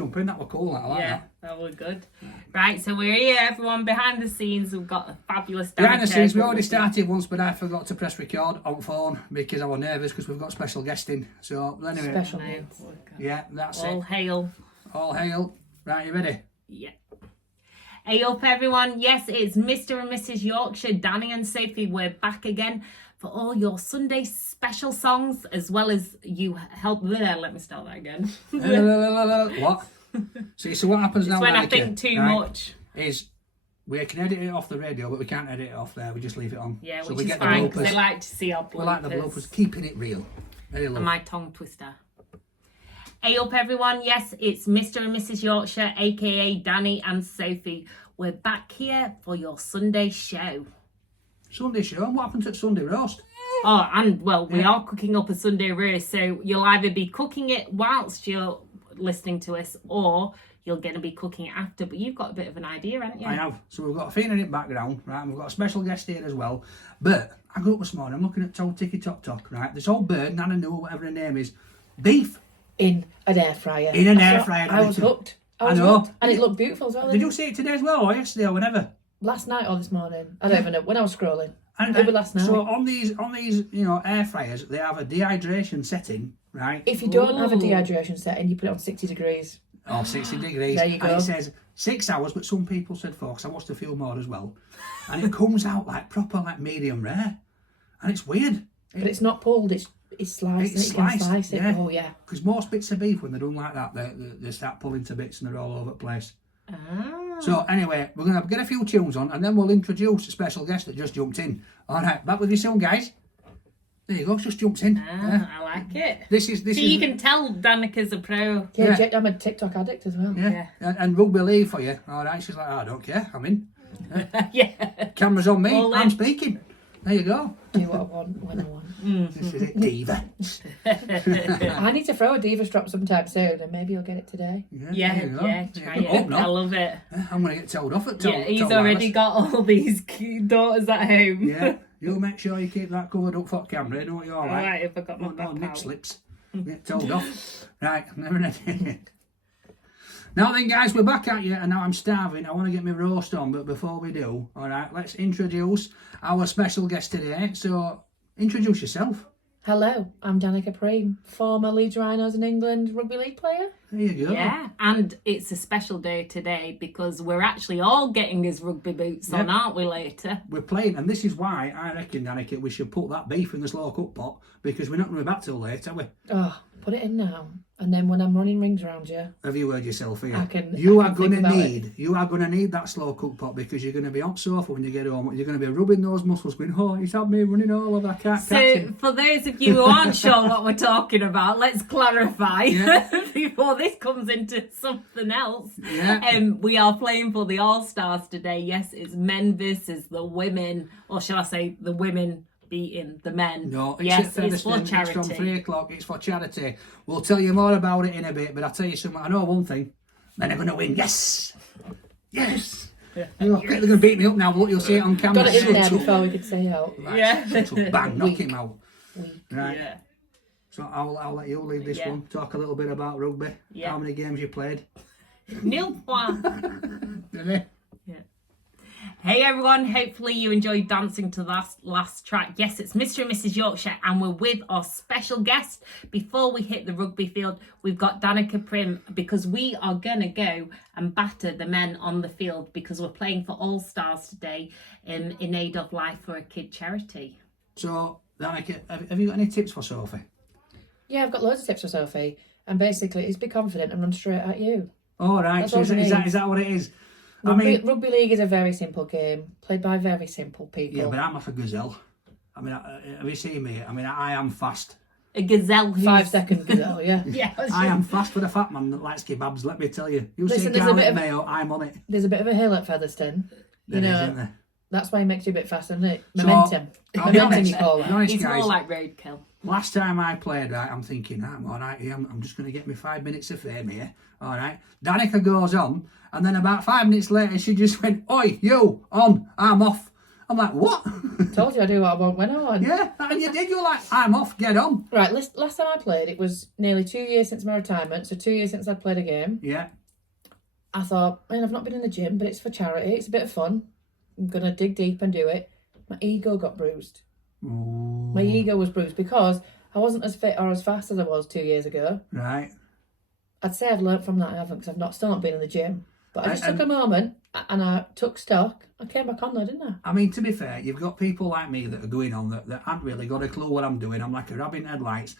Jumping, that were cool. I like that. That was good. Right, so we're here, everyone, behind the scenes. We've got a fabulous Behind the scenes, we already started once, but I forgot to press record on phone because I was nervous because we've got special guesting. So anyway, Special needs. Yeah, that's All it. hail. All hail. Right, you ready? Yeah. Hey up, everyone. Yes, it's Mr. and Mrs. Yorkshire, Danny and Sophie. We're back again for all your Sunday special songs, as well as you help there. Let me start that again. What? So what happens now? When I think too much is we can edit it off the radio, but we can't edit it off there. We just leave it on. Yeah, so which we is get fine the because they like to see our bloopers. We like the bloopers, keeping it real. And my tongue twister. Hey up, everyone. Yes, it's Mr. and Mrs. Yorkshire, aka Danny and Sophie. We're back here for your Sunday show. Sunday show? And what happened to Sunday roast? Oh, and well, we are cooking up a Sunday roast, so you'll either be cooking it whilst you're listening to us, or you're going to be cooking it after. But you've got a bit of an idea, haven't you? I have. So we've got a thing in it background, right? And we've got a special guest here as well. But I got up this morning, I'm looking at Told Ticky Tock Tock, right? This old bird, Nana Noo, whatever her name is, beef. In an air fryer. In an air fryer. I was hooked. I know. Hooked. And it looked beautiful as well. Did you see it today as well, or yesterday, or whenever? Last night or this morning? I don't even know. When I was scrolling. And Maybe last night. So on these, air fryers, they have a dehydration setting, right? If you don't have a dehydration setting, you put it on 60 degrees. Oh, 60 degrees. There you go. And it says 6 hours, but some people said 4, because I watched a few more as well. And it comes out like proper, like medium rare. And it's weird. But it's not pulled, it's sliced. It's and you can sliced, slice it. yeah. Oh, yeah. Because most bits of beef, when they're done like that, they start pulling to bits and they're all over the place. Ah. So anyway, we're going to get a few tunes on and then we'll introduce a special guest that just jumped in. All right, back with you soon, guys. There you go, just jumped in. I like it. This is. You can tell Danika's a pro. Yeah, I'm a TikTok addict as well. Yeah. And rugby league for you. All right, she's like, I don't care, I'm in. Yeah. Camera's on me, All I'm in. speaking. There you go. Do what I want when I want. This is it, diva. I need to throw a Divas drop sometime soon, and maybe you'll get it today. Yeah, try it. I love it. I'm going to get told off at He's already got all these cute daughters at home. Yeah, you'll make sure you keep that covered up for camera, don't you? All right. Alright, if I got my back nip out. slips. Get told off. Right, never mind. Now then, guys, we're back at you, and now I'm starving. I want to get my roast on, but before we do, all right, let's introduce our special guest today. So, introduce yourself. Hello, I'm Danika Priim, former Leeds Rhinos in England rugby league player. There you go. Yeah, and it's a special day today because we're actually all getting his rugby boots on, aren't we, later? We're playing, and this is why I reckon, Danika, we should put that beef in the slow cook pot, because we're not going to be back till late, are we? Oh, put it in now. And then when I'm running rings around you... Have you heard yourself here? You are going to need that slow cook pot, because you're going to be on sofa when you get home. You're going to be rubbing those muscles, going, oh, he's had me running all over. I can't catch him. For those of you who aren't sure what we're talking about, let's clarify before this comes into something else. Yeah. We are playing for the All-Stars today. Yes, it's men versus the women, or shall I say the women beating the men. No, yes, it's for charity. It's from 3 o'clock. It's for charity. We'll tell you more about it in a bit, but I'll tell you something. I know one thing. Men are going to win. Yes. Yes. They're going to beat me up now. Look, you'll see it on camera. Got it in there before we could say out. Right, Yeah. Bang, knock him out. Right. Yeah. So I'll let you lead this one. Talk a little bit about rugby. Yeah. How many games you played? Nil point. Did you? Hey everyone, hopefully you enjoyed dancing to that last track. Yes, it's Mr. and Mrs. Yorkshire and we're with our special guest. Before we hit the rugby field, we've got Danika Priim, because we are going to go and batter the men on the field because we're playing for All-Stars today in aid of Life for a Kid charity. So, Danika, have you got any tips for Sophie? Yeah, I've got loads of tips for Sophie. And basically, it's be confident and run straight at you. All right, so is that what it is? Rugby league is a very simple game, played by very simple people. Yeah, but I'm off a gazelle. I mean, have you seen me? I mean, I am fast. A gazelle. 5 second gazelle, yeah. Yeah. I am fast for the fat man that likes kebabs, let me tell you. You Listen, say garlic mayo, I'm on it. There's a bit of a hill at Featherstone. There is, isn't there? That's why it makes you a bit faster, isn't it? So, Momentum. I'll be Momentum, honest, you call that. honest, He's guys, more like roadkill. last time I played, right, I'm thinking, I'm all right here, I'm just going to get me 5 minutes of fame here, all right. Danika goes on, and then about 5 minutes later, she just went, oi, you, on, I'm off. I'm like, what? Told you I do what I want when I want. Yeah, and you did. You're like, I'm off, get on. Right, last time I played, it was nearly 2 years since my retirement, so 2 years since I'd played a game. Yeah. I thought, man, I've not been in the gym, but it's for charity. It's a bit of fun. I'm going to dig deep and do it. My ego got bruised. Ooh. My ego was bruised because I wasn't as fit or as fast as I was 2 years ago. Right. I'd say I've learnt from that. I haven't, because I've still not been in the gym. But I just took a moment and I took stock. I came back on there, didn't I? I mean, to be fair, you've got people like me that are going on that haven't really got a clue what I'm doing. I'm like a rabbit in headlights.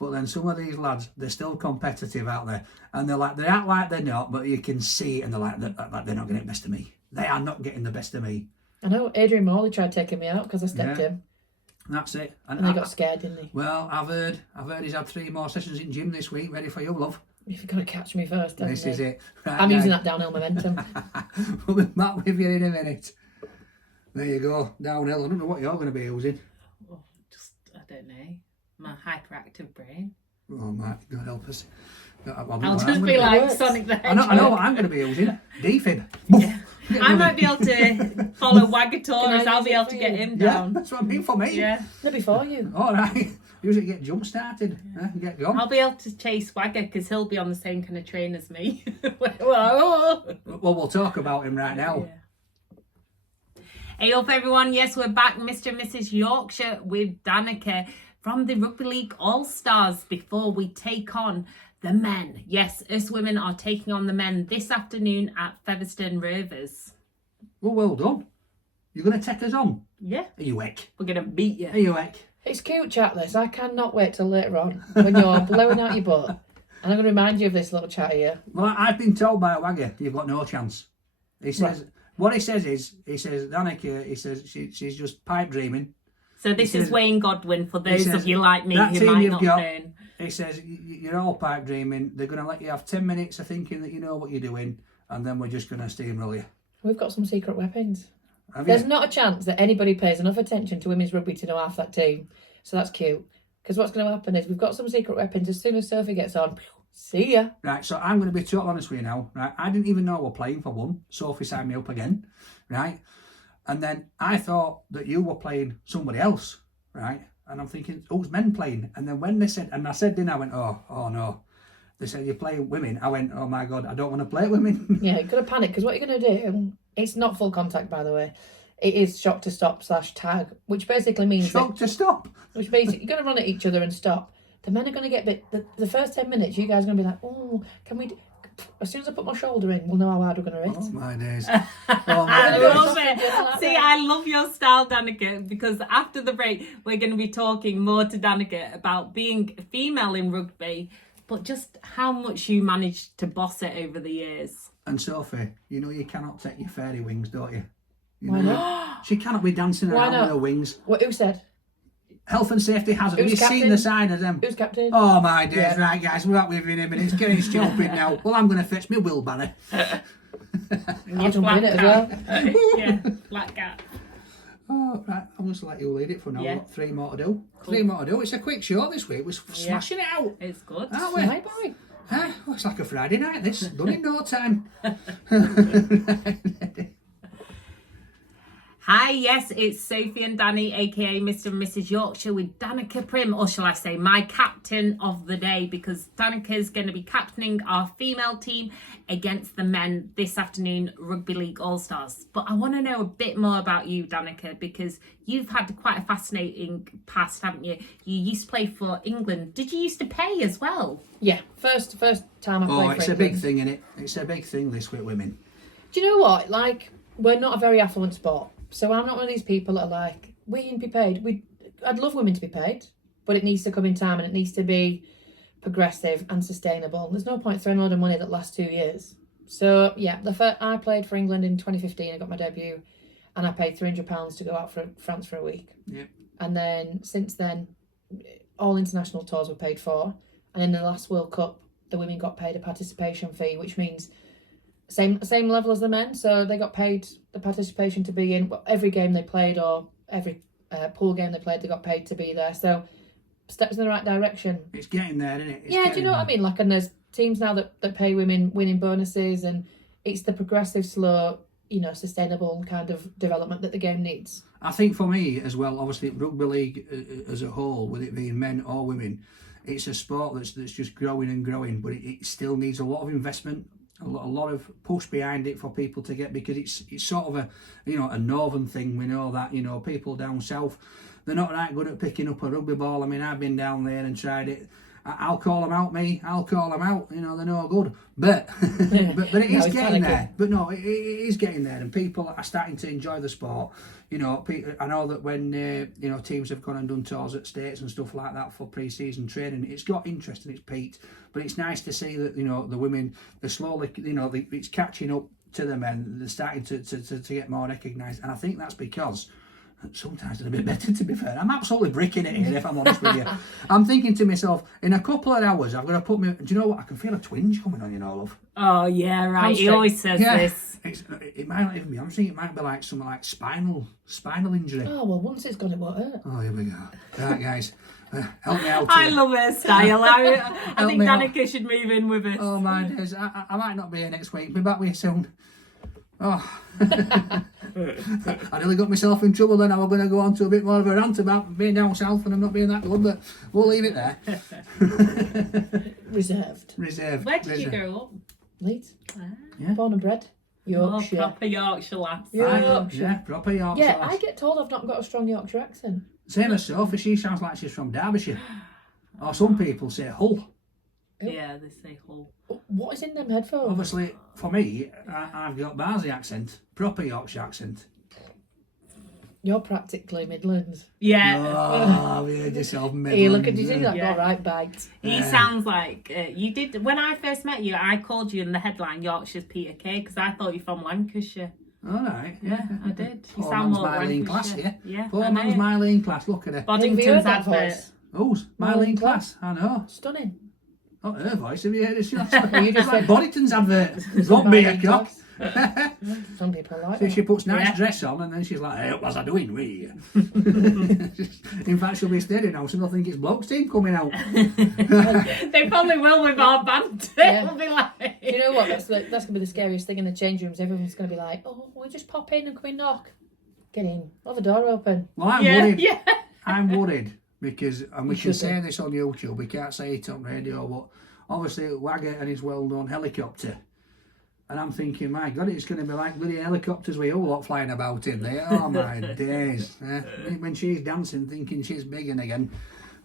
But then some of these lads, they're still competitive out there. And they act like they're not, but you can see it and they're like they're not getting the best of me. They are not getting the best of me. I know Adrian Morley tried taking me out because I stepped him. That's it. And he got scared, didn't he? Well, I've heard he's had 3 more sessions in gym this week. Ready for you, love. If you're going to catch me first, This is it. Right, I'm using that downhill momentum. We'll be back with you in a minute. There you go, downhill. I don't know what you're going to be using. Oh, I don't know. My hyperactive brain. Oh, my God help us. I'll just be like Sonic the Hedgehog. I know what I'm going to be using. Defib. Yeah. I might be able to follow Wagatoris. I'll be able to get him Yeah, down. that's what I mean for me. Yeah. No, before you. All right. Usually get jump started. Get going. I'll be able to chase Wagger because he'll be on the same kind of train as me. Well, we'll talk about him right now. yeah. Hey up everyone, yes we're back, Mr. and Mrs. Yorkshire with Danika from the Rugby League All-Stars before we take on the men. Yes, us women are taking on the men this afternoon at Featherstone Rovers. Well done. You're going to take us on? Yeah. Are you heck? We're going to beat you. Are you heck? It's cute chat, this. I cannot wait till later on when you're blowing out your butt. And I'm going to remind you of this little chat here. Well, I've been told by a wagger you've got no chance. He says, what he says is, Danika, he says she's just pipe dreaming. So this is Wayne Godwin for those says, of you like me that who team might you've not got, know. He says, you're all pipe dreaming. They're going to let you have 10 minutes of thinking that you know what you're doing, and then we're just going to steamroll you. We've got some secret weapons. Have There's you? not a chance that anybody pays enough attention to women's rugby to know half that team. So that's cute. Because what's going to happen is we've got some secret weapons. As soon as Sophie gets on, see ya. Right, so I'm going to be totally honest with you now. Right, I didn't even know we were playing for one. Sophie signed me up again. Right, and then I thought that you were playing somebody else. Right, and I'm thinking, who's men playing? And then when they said, and I said, then I went, oh no. They said you're playing women. I went, oh my God, I don't want to play women. Yeah, you're going to panic because what you're going to do, it's not full contact, by the way. It is shock to stop / tag, which basically means Shock to stop. Which means you're going to run at each other and stop. The men are going to get the first 10 minutes, you guys are going to be like, oh, can we... As soon as I put my shoulder in, we'll know how hard we're going to hit. Oh my days. I love it. See, I love your style, Danika, because after the break, we're going to be talking more to Danika about being female in rugby, but just how much you managed to boss it over the years. And Sophie, you know you cannot take your fairy wings, don't you? Why not? She cannot be dancing Why around not? with her wings. Who said? Health and safety hazard. Have Who's you seen captain? the sign of them? Who's captain? Oh my days, Yeah. right guys, we're out with you in a minute. It's getting stupid now. Well, I'm going to fetch me wheelbarrow. I'll jump in it as well. Yeah, black cat. Oh, right, I'm just let you lead it for now. Yeah. We've got 3 more to do. Cool. 3 more to do. It's a quick show this week. We're smashing it out. It's good. Aren't we? Hi, boy. Huh? Well, it's like a Friday night, this. Done in no time. Hi, yes, it's Sophie and Danny, aka Mr. and Mrs. Yorkshire, with Danika Priim, or shall I say, my captain of the day, because Danika is going to be captaining our female team against the men this afternoon, Rugby League All-Stars. But I want to know a bit more about you, Danika, because you've had quite a fascinating past, haven't you? You used to play for England. Did you used to pay as well? Yeah, first time I played Oh, for it's a England. big thing, innit? It's a big thing, this with women. Do you know what? Like, we're not a very affluent sport. So I'm not one of these people that are like, we can be paid. I'd love women to be paid, but it needs to come in time and it needs to be progressive and sustainable. There's no point throwing a load of money that lasts 2 years. So yeah, I played for England in 2015. I got my debut, and I paid £300 to go out for France for a week. Yeah. And then since then, all international tours were paid for, and in the last World Cup, the women got paid a participation fee, which means same level as the men. So they got paid the participation to be in every game they played, or every pool game they played. They got paid to be there. So steps in the right direction. It's getting there, isn't it? Yeah, do you know what I mean? Like, and there's teams now that pay women winning bonuses, and it's the progressive, slow sustainable kind of development that the game needs. I think for me as well, obviously rugby league as a whole, with it being men or women, it's a sport that's just growing and growing, but it still needs a lot of investment, a lot of push behind it for people to get, because it's sort of a northern thing. We know that, people down south, they're not that good at picking up a rugby ball. I mean, I've been down there and tried it. I'll call them out, I'll call them out. They're no good. But but it is getting there. But no, it is getting there, and people are starting to enjoy the sport. I know that when teams have gone and done tours at states and stuff like that for pre-season training, it's got interest and it's peaked. But it's nice to see that the women, they're slowly, it's catching up to the men. They're starting to get more recognised, and I think that's because sometimes it's a bit better, to be fair. I'm absolutely bricking it here, if I'm honest with you. I'm thinking to myself, in a couple of hours, I'm going to put me... Do you know what? I can feel a twinge coming on, love. Oh, yeah, right. He always says this. It might not even be. I'm thinking it might be like something like spinal injury. Oh, well, once it's gone, it won't hurt. Oh, here we go. Right, guys. Help me out I here. love her style. I think Danika should move in with us. Oh, my days. I might not be here next week. Be back with you soon. Oh. I nearly got myself in trouble then. I was going to go on to a bit more of a rant about being down south and I'm not being that good, but we'll leave it there. Reserved. Where did you grow up? Leeds. Yeah. Born and bred. Yorkshire. Oh, proper Yorkshire lass. Yeah, proper Yorkshire. Yeah, I get told I've not got a strong Yorkshire accent. Same as Sophie, she sounds like she's from Derbyshire. Or some people say Hull. Yeah, they say Hull. What is in them headphones? Obviously, for me, I've got Barnsley accent, proper Yorkshire accent. You're practically Midlands. Yeah. Oh, yeah, yourself Midlands. Hey, look at you, that got right bite. He sounds like you did. When I first met you, I called you in the headline Yorkshire's Peter Kay because I thought you were from Lancashire. All right. Yeah, I did. You Poor sound man's more Mylene Lancashire. class, Yeah. Poor man's Mylene class, look at her. Boddington's advert. Who's? Mylene class, I know. Stunning. Not her voice, have you heard it? You just like Boddington's advert. Don't be a cock. Some people like So that. she puts nice dress on and then she's like, hey, what's I doing? We. In fact, she'll be steady now, so they'll think it's Bloke's team coming out. They probably will with our band. Yeah. They'll be like... Do you know what? That's going to be the scariest thing in the change rooms. Everyone's going to be like, oh, we'll just pop in and come and knock. Get in. Have the door open. Well, I'm worried. Yeah. I'm worried because, and we You can should say be. this on YouTube, we can't say it on radio, but obviously Wagger and his well-known helicopter. And I'm thinking, my God, it's going to be like bloody helicopters with all lot flying about in there. Oh, my days. When she's dancing, thinking she's big and again.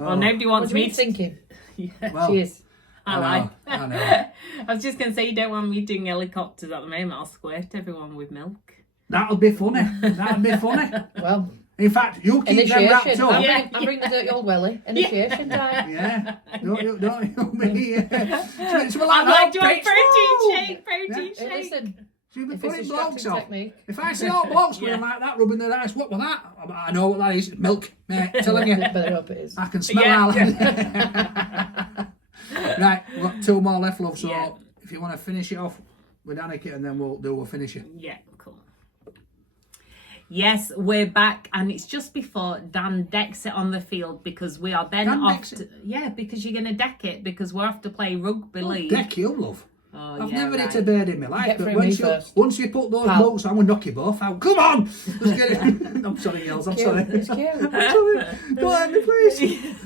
Oh. Well, nobody wants What do you me mean thinking? Yeah. Well, She is. I like. I know. I was just going to say, you don't want me doing helicopters at the moment. I'll squirt everyone with milk. That'll be funny. That'll be funny. Well, In fact, you keep them wrapped initiation. up. I'm bringing the dirty old welly. Initiation time. Yeah. Don't you me. So we're I'm like, do you want bitch, protein whoa. shake? Protein Hey, shake. listen. She'll be If it's putting a blokes strapping off. technique. If I see all blokes going like that, rubbing their eyes, what was that? I know what that is. Milk, mate. Telling you. Better hope it is. I can smell Yeah. Right, we've got two more left, love. So Yeah. if you want to finish it off with Danika, and then we'll finish it. Yeah, cool. Yes, we're back, and it's just before Dan decks it on the field because we are then Dan off. decks it? Yeah, because you're going to deck it because we're off to play rugby league. Deck you, love. Oh, I've yeah, never right. hit a bird in my life, Get but through me first. once you put those Pal. bolts on, we'll knock you both out. Come on! Let's get it. I'm sorry, girls, I'm Cute. sorry. It's cute. I'm sorry. Go at me, please.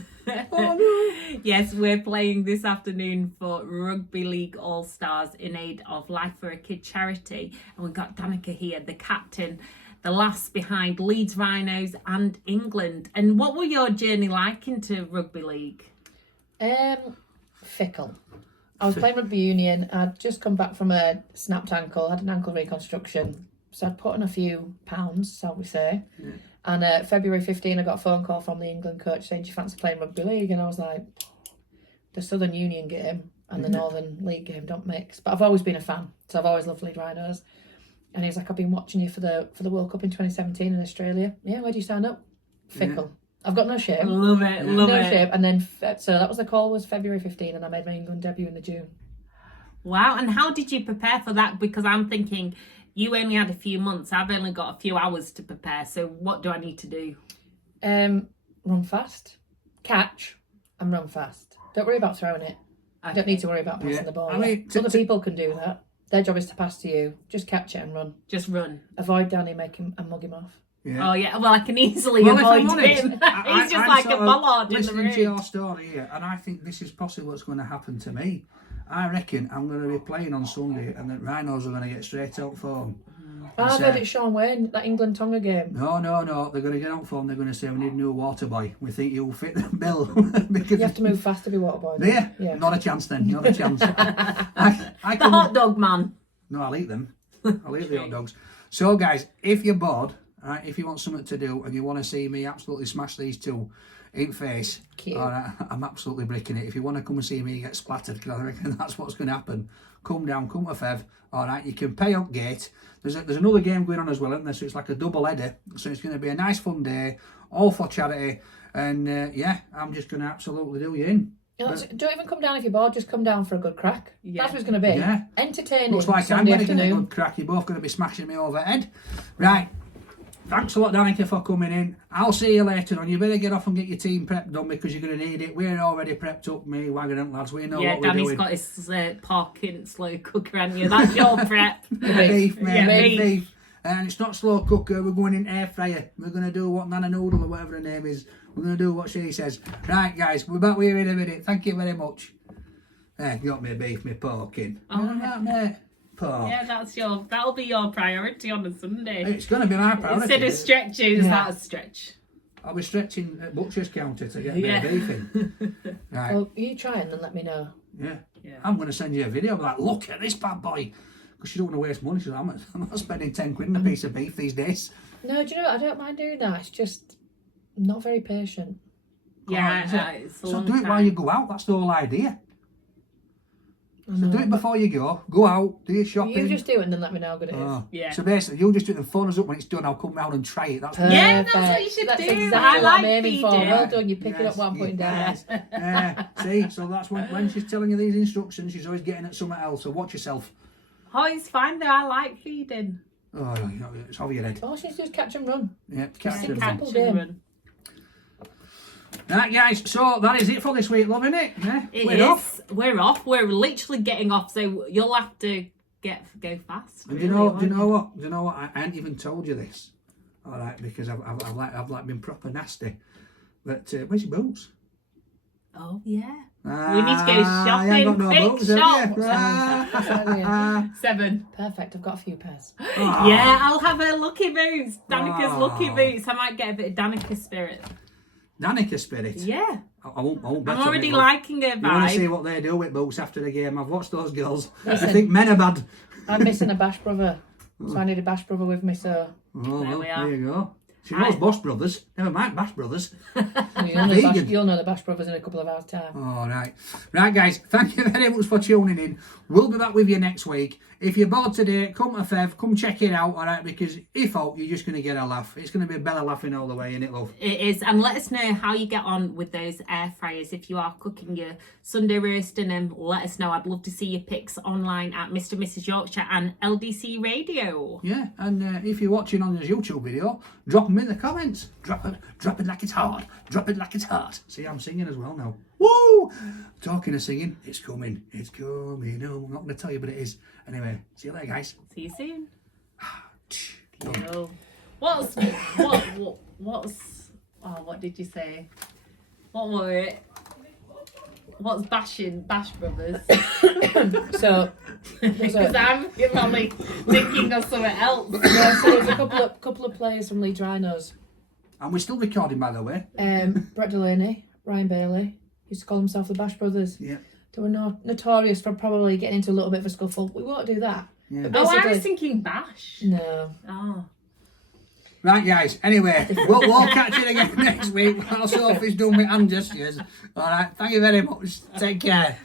Oh, no. Yes, we're playing this afternoon for Rugby League All-Stars in aid of Life for a Kid charity. And we've got Danika here, the captain, the last behind Leeds Rhinos and England. And what were your journey like into Rugby League? Fickle. I was playing rugby union. I'd just come back from a snapped ankle, had an ankle reconstruction. So I'd put on a few pounds, shall we say. Yeah. And February 15, I got a phone call from the England coach saying, do you fancy playing rugby league? And I was like, the Southern Union game and the Northern League game don't mix. But I've always been a fan, so I've always loved Leeds Rhinos. And he was like, I've been watching you for the World Cup in 2017 in Australia. Yeah, where do you sign up? Fickle. Yeah. I've got no shame. Love it, love no it. shame. And then, so that was the call, was February 15, and I made my England debut in the June. Wow, and how did you prepare for that? Because I'm thinking, you only had a few months. I've only got a few hours to prepare. So what do I need to do? Run fast, catch, and run fast. Don't worry about throwing it. You don't need to worry about passing the ball. I mean, Other people can do that. Their job is to pass to you. Just catch it and run. Just run. Avoid Danny, make him and mug him off. Yeah. Oh yeah, well I can easily Well, if I'm avoid honest, him. I'm He's just like a sort of bollard in the listening to your room. story here, and I think this is possibly what's going to happen to me. I reckon I'm going to be playing on Sunday, and the Rhinos are going to get straight out form. I've heard it's Sean Wayne, that England-Tonga game. No, they're going to get out form. They're going to say we need a new water boy. We think you'll fit the bill. Because You have to move fast to be water boy. do you? Yeah. Not a chance then. Not a chance. I The can, hot dog man. No, I'll eat them. I'll eat the hot dogs. So, guys, if you're bored, right, if you want something to do and you want to see me absolutely smash these two in face, Cute. all right, I'm absolutely bricking it. If you want to come and see me get splattered, because I reckon that's what's going to happen, come down, come to Fev. All right, you can pay up gate. There's another game going on as well, isn't there? So it's like a double header. So it's going to be a nice fun day, all for charity. And yeah, I'm just going to absolutely do you in. Don't even come down if you're bored, just come down for a good crack. Yeah. That's what it's going to be. Yeah. Entertaining. Looks like I'm Sunday going to get a afternoon. good crack. You're both going to be smashing me overhead. Right. Thanks a lot, Danika, for coming in. I'll see you later on. You better get off and get your team prep done because you're going to need it. We're already prepped up, me, Wagon and lads. We know Yeah, what we're Danny's doing. got his parking slow cooker, and you. That's your prep. Beef, mate. Yeah, beef. beef. And it's not slow cooker. We're going in air fryer. We're going to do what Nana Noodle or whatever her name is. We're going to do what she says. Right, guys. We're back here in a minute. Thank you very much. You got me beef, me pork in. Oh, You know that, mate? Pork. Yeah, that'll be your priority on a Sunday. It's going to be my priority. Instead of stretches, Yeah. that's stretch. I'll be stretching at butcher's counter to get Yeah. me beef in. Right. Well, you try and then let me know. Yeah. Yeah. I'm going to send you a video. I'm like, look at this bad boy. Because you don't want to waste money. She's like, I'm not spending 10 quid on a piece of beef these days. No, do you know what? I don't mind doing that. It's just not very patient. Yeah, it's a So long do it time. while you go out. That's the whole idea. I So know, do it but before you go. Go out, do your shopping. You just do it and then let me know how good it is. Oh. Yeah. So basically, you'll just do it and phone us up when it's done. I'll come round and try it. That's Yeah, that's Perfect. what you should That's do. exactly I what like I'm aiming for. feeding. Well done. You're picking Yes, up what I'm putting down. yes. Yeah. See, so that's when she's telling you these instructions, she's always getting at something else. So watch yourself. Oh, it's fine though. I like feeding. Oh, it's over your head. All she needs to do is catch and run. Yeah, Just catch a them. simple catch game. and run. Right, guys. So that is it for this week, love, isn't it? Yeah. It We're is. off. We're off. We're literally getting off, so you'll have to go fast. And really, do you won't know what? Do you know what? I hadn't even told you this. All right, because I've like been proper nasty. But where's your boots? Oh yeah. We need to go Ah, you ain't got shopping. no Quick boots, have shop. you? Ah. 7. Perfect. I've got a few pairs. Ah. Yeah, I'll have her lucky boots. Danica's lucky Oh. boots. I might get a bit of Danica spirit. Danica spirit. Yeah. I won't bet I'm on already it, love. liking her You want to see vibe. what they do with boots after the game? I've watched those girls. I Listen. think men are bad. I'm missing a Bash brother. So I need a Bash brother with me, so Oh, There well, we are. there you go. She knows Boss Brothers. Never mind Bash Brothers. Vegan. you'll know the Bash brothers in a couple of hours' time. All right. Right, guys. Thank you very much for tuning in. We'll be back with you next week. If you're bored today, come to Fev. Come check it out, all right? Because if not, you're just going to get a laugh. It's going to be Bella laughing all the way, innit, love? It is, and let us know how you get on with those air fryers. If you are cooking your Sunday roast in them, let us know. I'd love to see your pics online at Mr. and Mrs. Yorkshire and LDC Radio. Yeah, and if you're watching on this YouTube video, drop them in the comments. Drop it like it's hard. Drop it like it's hard. See, I'm singing as well now. Woo! Talking of singing, it's coming. It's coming. No, I'm not going to tell you, but it is. Anyway, see you later, guys. See you soon. Done. Yo. What's what did you say? What were it? What's Bash Brothers? So, Because I'm probably thinking of something else. yeah, so there's a couple of players from Leeds Rhinos. And we're still recording, by the way. Brett Delaney, Ryan Bailey, used to call himself the Bash Brothers. Yeah. They were notorious for probably getting into a little bit of a scuffle. We won't do that. Yeah. But Oh, I basically- was thinking Bash. No. Oh. Right, guys. Anyway, we'll catch you again next week. I'll see if it's done with hand gestures. All right. Thank you very much. Take care.